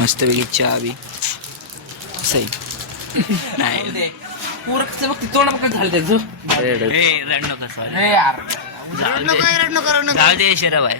मस्त वेगळी चहा बी सही नाही तोंड पकडून झालं त्याचं रडणं कसं यार जाऊ दे शरब आहे.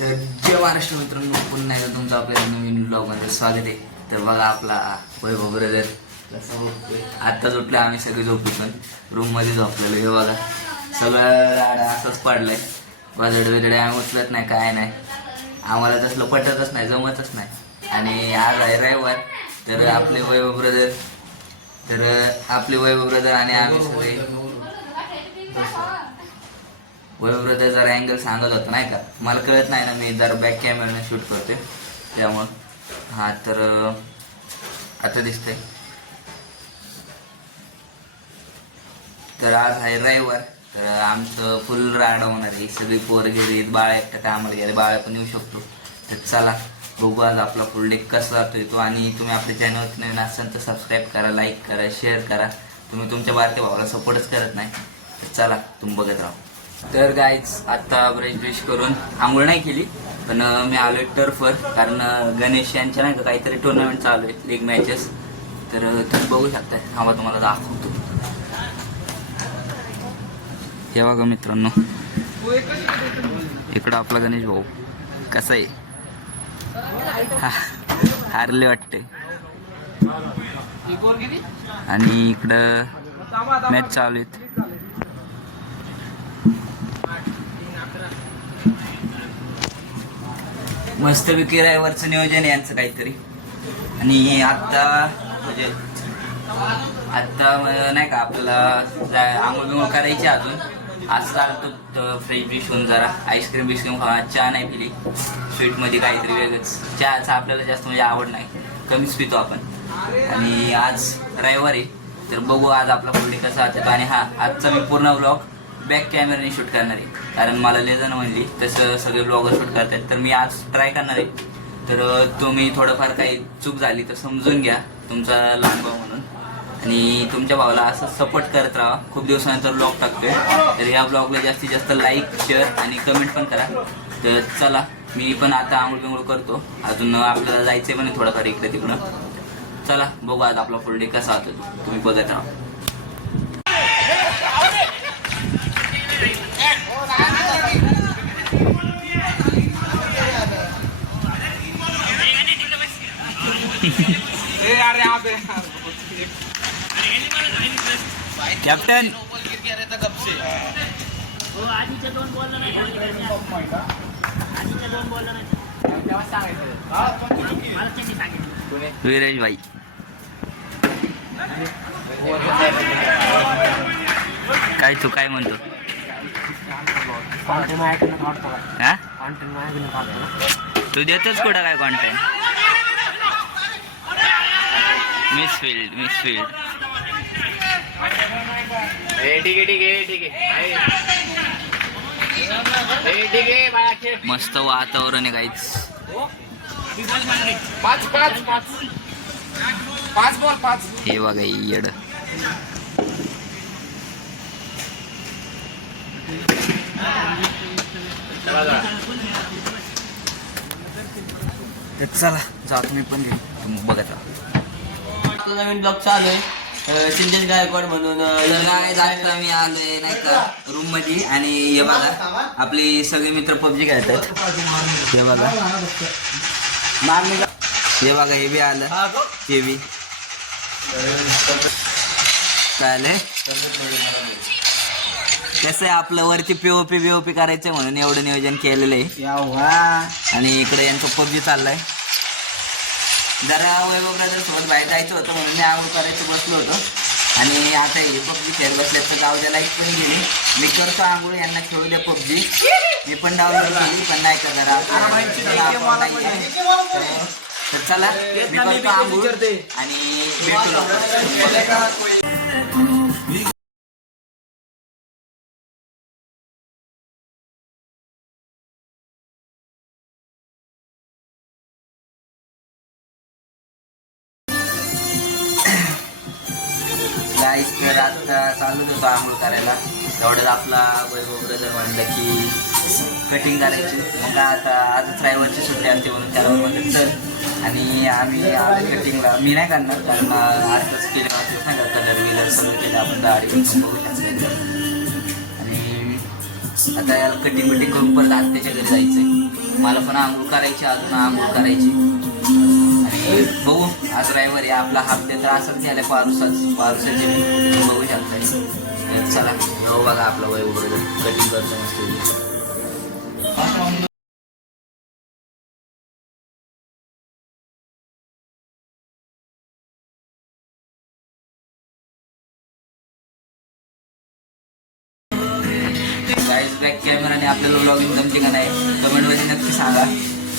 तर जय महाराष्ट्र मित्रांनो, पुन्हा एकदा तुमचं आपल्या नवीन ब्लॉगमध्ये स्वागत आहे. तर बघा आपला वैभव ब्रदर कसं बघतोय. आत्ताच उठलो आम्ही सगळे झोपून रूममध्ये झोपलेलो. हे बघा सगळं राडा असंच पडलंय. वाजड वेजडे आम्ही उचलत नाही काय नाही, आम्हाला तसलं पटतच नाही, जमतच नाही. आणि आज आहे रविवार. तर आपले वैभव ब्रदर आणि आम्ही सगळे वैभव ब्रदर जरा अँगल सांगत होता नाही का, मला कळत नाही ना, मी जरा बॅक कॅमेराने शूट करते त्यामुळं. हा तर आता दिसतंय. तर आज आहे रविवार, तर आमचं फुल राडा होणार आहे. सगळी पोरं गेली, बाळा एकटा कामाला गेले, बाळा पण येऊ शकतो. तर चला बघू आज आपला फुल डे कसा जातोय तो. आणि तुम्ही आपल्या चॅनलवर नवीन असाल तर सबस्क्राईब करा, लाईक करा, शेअर करा. तुम्ही तुमच्या बारक्या भावाला सपोर्टच करत नाही. तर चला तुम्ही बघत राहा. तर गाईज आत्ता ब्रश करून आंघोळ नाही केली, पण मी आलोय टर्फवर, कारण गणेश यांच्या नाही का काहीतरी टुर्नामेंट चालू आहे, लीग मॅचेस. तर तुम्ही बघू शकता, हा तुम्हाला दाखवतो. हे बघा मित्रांनो, इकडं आपला गणेश भाऊ कसा आहे, हारले वाटते. आणि इकडं मॅच चालू आहेत. मस्त रविवारचं नियोजन आहे यांचं काहीतरी. आणि आत्ता म्हणजे आत्ता नाही का आपल्याला आंघोळ बिंघोळ करायची अजून. आज चालतो फ्रेश बिश होऊन जरा आईस्क्रीम बिस्क्रीम खावा. चहा नाही पिली, स्वीटमध्ये काहीतरी वेगळंच. चहाचं आपल्याला जास्त म्हणजे आवड नाही, कमीच पितो आपण. आणि आज रविवार आहे, तर बघू आज आपला फुल डे कसा वाटतो. आणि हा आजचा मी पूर्ण ब्लॉग बॅक कॅमेराने शूट करणार आहे, कारण मला लय जण म्हणली तसं सगळे ब्लॉगर शूट करतात. तर मी आज ट्राय करणार आहे. तर तुम्ही थोडंफार काही चूक झाली तर समजून घ्या, तुमचा लहान भाऊ म्हणून. आणि तुमच्या भावाला असं सपोर्ट करत राहा. खूप दिवसानंतर ब्लॉग टाकतोय, तर या ब्लॉगला जास्तीत जास्त लाईक, शेअर आणि कमेंट पण करा. तर चला मी पण आता आंघोळ बिंघोळ करतो. अजून आपल्याला जायचंय पण थोडंफार इकडे तिकडं. चला बघू आज आपला फुल डे कसा होतो, तुम्ही बघत राहा. कॅप्टन वीरेश भाई काय तू काय म्हणतो, हा तू देतोच कुठं काय कॉन्टेंट. मिसफिल्ड मस्त वातावरण आहे काहीच. हे बघा येड. चला जात मी पण बघत राहा. नवीन ब्लॉग चालू आहे, सिंधेश गायकवाड म्हणून. काय जाता मी आलोय नाही का रूम मध्ये. आणि हे बघा आपले सगळे मित्र पबजी खेळतात. हे बघा हे बी आलं, हे बी काय आलंय. कसं आहे आपलं वरती पीओपी करायचं म्हणून एवढं नियोजन केलेलं आहे. आणि इकडे यांचं पबजी चाललंय. जरा वैभव ब्रदर सोबत बाहेर जायचं होतं म्हणून मी आंघोळ करायचं बसलो होतो. आणि आता हे पबजी खेळत बसले तर गावच्या लाईक पण गेली. मी करतो आंघोळ, यांना खेळू द्या पबजी. मी पण डाउनलोड केली, पण नाही का जरा तर चला मी करतो आंघोळ आणि भेटू. गाईस तर आता चालूच होतो आंघोळ करायला. एवढ्यात आपला वैभव ब्रदर म्हणलं की कटिंग करायची. मग आता आजच ड्रायव्हरची सुट्टी आमची म्हणून त्याला म्हणलं चल. आणि आम्ही कटिंगला मी नाही करणार कारण आजच केले वाटत नाही का कलर विलर सगळं केलं आपण दाढी बघू शकतो. आणि आता याला कटिंग बिटिंग करून परत आत्याच्या घरी जायचंय. मला पण आंघोळ करायची अजून आंघोळ करायची. आणि बघू आज ड्रायव्हर आहे आपला हप्ते तर असंच घ्यायला पारुसाचे बघू शकताय. चला जाऊ बघा आपला वैभव कटिंग करतो मस्त. गाईज बॅक कॅमेराने आपल्याला व्लॉगिंग जमते का नाही कमेंटमध्ये नक्की सांगा.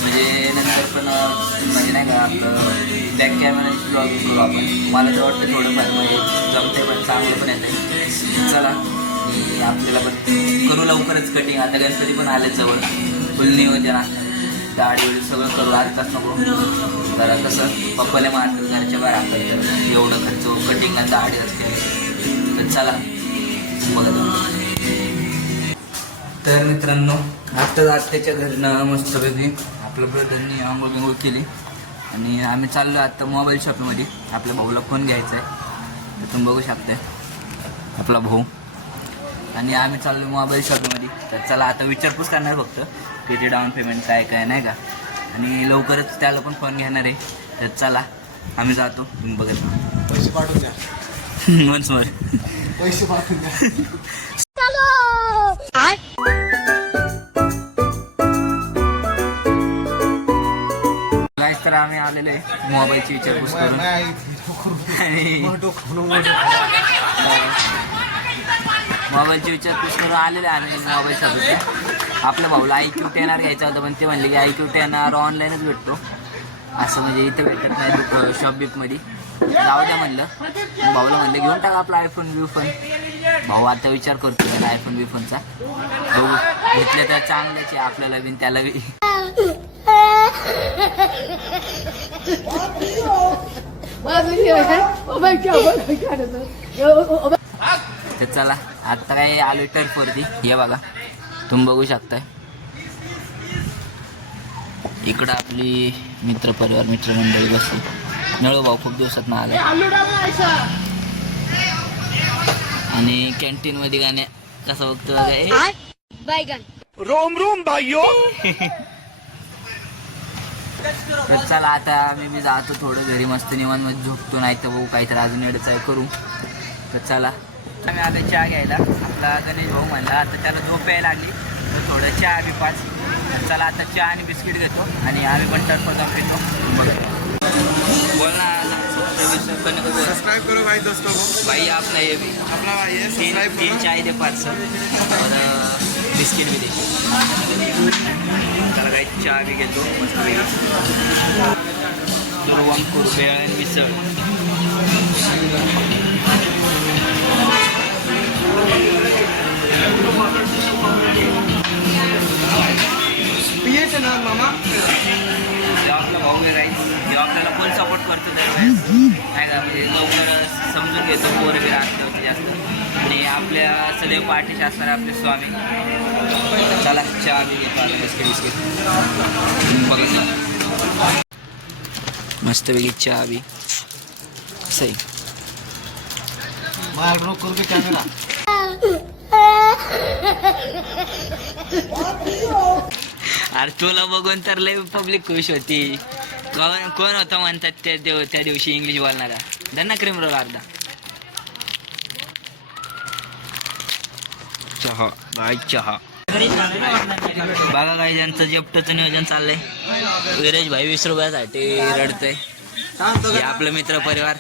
म्हणजे नंतर पण म्हणजे नाही का आपलं बॅक कॅमेराची व्लॉगिंग करू आपण. मला तर वाटतं थोडंफार म्हणजे जमते पण चांगलं पण येतं. चला आपल्याला पण करू लवकरच कटिंग. आता गणपती पण आले जवळ. फुल नियोजन असतं दाढी वडी सगळं करू आजचाच नको. जरा कसं पप्पाला मारतात घरच्या बाहेर आपल्याला तर एवढं खर्च कटिंग आणि दाढी असते. तर चला बघा. तर मित्रांनो आत्ताच आत्याच्या घरनं मस्तपैकी आपल्या ब्रदरनी आंघोळ बिंघोळ केली आणि आम्ही चाललो आता मोबाईल शॉपमध्ये. आपल्या भाऊला फोन घ्यायचा आहे तर तुम्ही बघू शकता आपला भाऊ. आणि आम्ही चाललो मोबाईल शॉपमध्ये. तर चला आता विचारपूस करणार फक्त किती डाऊन पेमेंट काय काय नाही का. आणि लवकरच त्याला पण फोन घेणार आहे. तर चला आम्ही जातो. तुम्ही बघत पैसे पाठवून द्या. वन्स मोर पैसे पाठवून द्या. तर आम्ही आलेलो आहे मोबाईलची विचारपूस करून. आणि मोबाईलची विचारपूस करून आलेले आम्ही मोबाईल शॉपमध्ये. आपल्या भाऊला IQ10R घ्यायचा होता पण ते म्हणले की IQ10R ऑनलाईनच भेटतो असं म्हणजे इथं भेटत नाही शॉप बीपमध्ये. जाऊ द्या म्हणलं. भाऊला म्हणलं घेऊन टाका आपला आयफोन बिफोन. भाऊ आता विचार करतो आयफोन बिफोनचा. बघू घेतले तर चांगलंच आहे आपल्याला बी त्याला बी. तर चला आता काय आलो टर्फवरती. हे बघा तुम्ही बघू शकताय इकडं आपली मित्रपरिवार मित्रमंडळी बसली. नळू भाऊ खूप दिवसात ना आला. आणि कॅन्टीन मध्ये गाणे कसं बघतो बघा. रोम रोम भाईयो. तर चला आता मी जातो थोडं घरी मस्त निवांत मध्ये झोपतो. नाही तर भाऊ काहीतरी अजून एवढंच आहे करू. तर चला आम्ही आलो चहा घ्यायला. आपला गणेश भाऊ म्हणला आता त्याला झोप यायला लागली तर थोडं चहा बी पाच. चला आता चहा आणि बिस्किट घेतो आणि आम्ही पण टर्फ जाऊन पितो. बोल ना सब्सक्राइब करो भाई दोस्तों को. भाई आपला ये भी अपना भाई है तीन सब्सक्राइब तीन करो. चाय दे पार्सल और बिस्किट भी दे. चला काही चहा बी घेतो मस्त दुर्वांकूर भेळ आणि मिसळ. पियेचे ना मामा. आपला भाऊ मी राहील जेव्हा आपल्याला कोण सपोर्ट करतो दरवेळेस नाही का. म्हणजे लवकर समजून घेतो पोरं बी असतं होते जास्त. आणि आपल्या सदैव पाठीशी असणार आपले स्वामी. चला चहा बी घेतो आता बिस्किट बिस्किट बघितलं मस्तपैकी चहा बी सही. करू के कॅमेरा. अरे तुला बघून तर लय पब्लिक खुश होती. कोण होता म्हणतात त्या दिवशी इंग्लिश बोलणारा. धन्ना क्रीम रोल अर्धा चहा गाय चहा. बघा काही ज्यांचं जेपटचं नियोजन चाललंय. विरेश भाई 20 रुपयासाठी रडतंय. हे आपलं मित्र परिवार.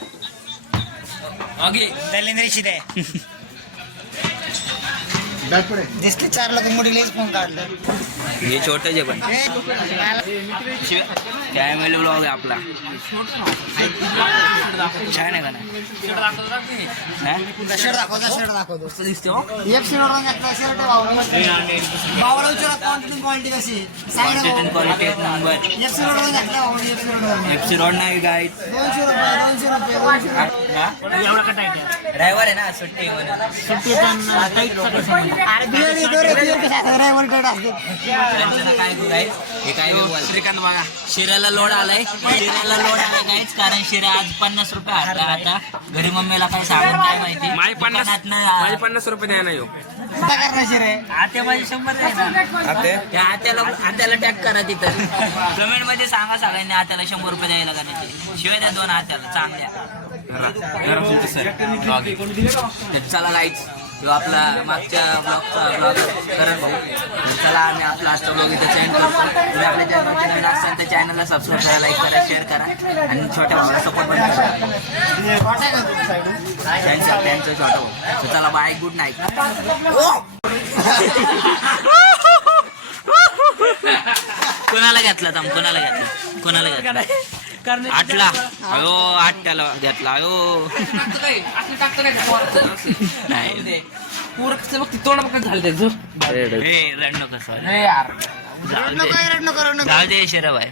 दिसले 4 लोक मोडीलेच फोन काढलं. हे छोटं जे पण काय मिळेल ब्लॉग आहे आपला. छान आहे का नाही. शर्ट दाखवतो. कसं दिसतो एक शर्ट भावाला विचारा क्वालिटी कशी क्वालिटी एक नंबर. एक शर्ट एफसी रोड नाही गाईड. 200 रुपये. एवढा कटा ड्रायव्हर आहे ना सुट्टी आहे म्हणून. सुट्टी पण काहीच सगळं समजलं. अरे बियर येतो रे, बियर कसा असतो, ड्रायव्हर कडे असतो. त्यांचं काय करू guys? हे काय श्रीकांत बघा शिऱ्याला लोड आलाय गाईच, कारण शिरा आज 50 रुपये हाटला. आता घरी मम्मीला काय सांगून काय माहिती. माझे 50 रुपये द्या ना येऊ. काय करणार शिरे? आत्या माझी 100 आहे ना. त्या आत्याला टॅग करा तिथं. कमेंट मध्ये सांगा सगळ्यांनी आत्याला 100 रुपये द्यायला का त्याचे. शिवाय द्या 2 आत्याला चांगल्या. तर चला गाईच, तो आपला मागच्या ब्लॉगचा ब्लॉग करत भाऊ. तर चला आम्ही आपला आजचा ब्लॉग इथं सेंड करतो. तुम्ही आपल्या चॅनलचे नवीन असाल तर चॅनलला सबस्क्राईब करा, लाईक करा, शेअर करा आणि छोट्या भावाला सपोर्ट पण करा. त्यांचं छोटा भाऊ. तर चला बाय, गुड नाईट. कोणाला घेतला थांब, कोणाला घेतला 8ला अयो 8 घेतला अयो नाही तोंड बघ झालं त्याचं. रड नको रड नको, रड नको. जाऊ दे शिराबाई.